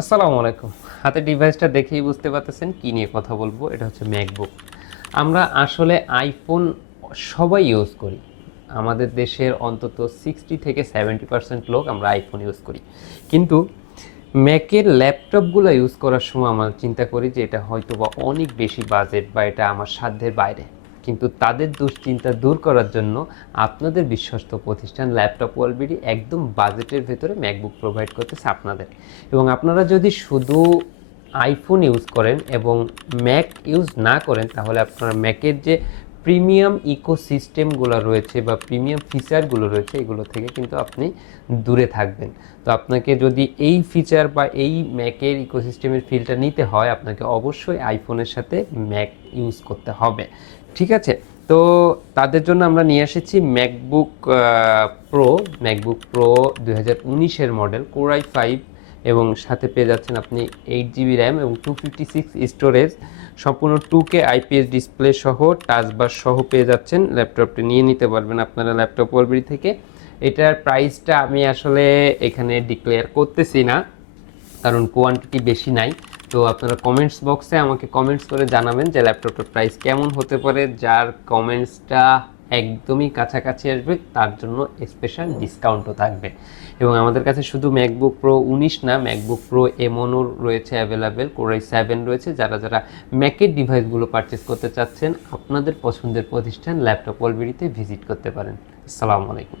আসসালামু আলাইকুম। হাতে ডিভাইসটা দেখেই বুঝতে পারতেছেন কি নিয়ে কথা বলবো। এটা হচ্ছে ম্যাকবুক। আমরা আসলে আইফোন সবাই ইউজ করি। আমাদের দেশের অন্তত 60 থেকে 70% লোক আমরা আইফোন ইউজ করি। কিন্তু ম্যাকের ল্যাপটপগুলো ইউজ করার সময় আমরা চিন্তা করি যে এটা হয়তো বা অনেক বেশি বাজেট বা এটা আমার সাধ্যের বাইরে। কিন্তু তাদের দুশ্চিন্তা দূর করার জন্য আপনাদের বিশ্বস্ত প্রতিষ্ঠান ল্যাপটপ ওয়ালবিডি একদম বাজেটের ভেতরে ম্যাকবুক প্রোভাইড করতেছে আপনাদের। এবং আপনারা যদি শুধু আইফোন ইউজ করেন এবং ম্যাক ইউজ না করেন, তাহলে আপনার ম্যাকের যে প্রিমিয়াম ইকোসিস্টেমগুলো রয়েছে বা প্রিমিয়াম ফিচারগুলো রয়েছে, এগুলো থেকে কিন্তু আপনি দূরে থাকবেন। তো আপনাকে যদি এই ফিচার বা এই ম্যাকের ইকোসিস্টেমের ফিলটা নিতে হয়, আপনাকে অবশ্যই আইফোনের সাথে ম্যাক ইউজ করতে হবে। ঠিক আছে? তো তাদের জন্য আমরা নিয়ে এসেছি ম্যাকবুক প্রো 2019-এর মডেল, কোর i5, এবং সাথে পেয়ে যাচ্ছেন আপনি 8 GB র্যাম এবং 256 স্টোরেজ, সম্পূর্ণ 2K IPS ডিসপ্লে সহ, টাচবার সহ পেয়ে যাচ্ছেন। ল্যাপটপটি নিয়ে নিতে পারবেন আপনারা ল্যাপটপ ওয়ালবিডি থেকে। এটার প্রাইসটা আমি আসলে এখানে ডিক্লেয়ার করতেছি না, কারণ কোয়ান্টিটি বেশি নাই। তো আপনারা কমেন্টস বক্সে আমাকে কমেন্টস করে জানাবেন যে ল্যাপটপটার প্রাইস কেমন হতে পারে। যার কমেন্টসটা একদমই কাছাকাছি আসবে তার জন্য স্পেশাল ডিসকাউন্টও থাকবে। এবং আমাদের কাছে শুধু ম্যাকবুক প্রো 19 না, ম্যাকবুক প্রো M1ও রয়েছে অ্যাভেলেবেল, কোর i7 রয়েছে। যারা যারা ম্যাকের ডিভাইসগুলো পারচেস করতে চাচ্ছেন, আপনাদের পছন্দের প্রতিষ্ঠান ল্যাপটপ ওয়ালবিডিতে ভিজিট করতে পারেন। আসসালামু আলাইকুম।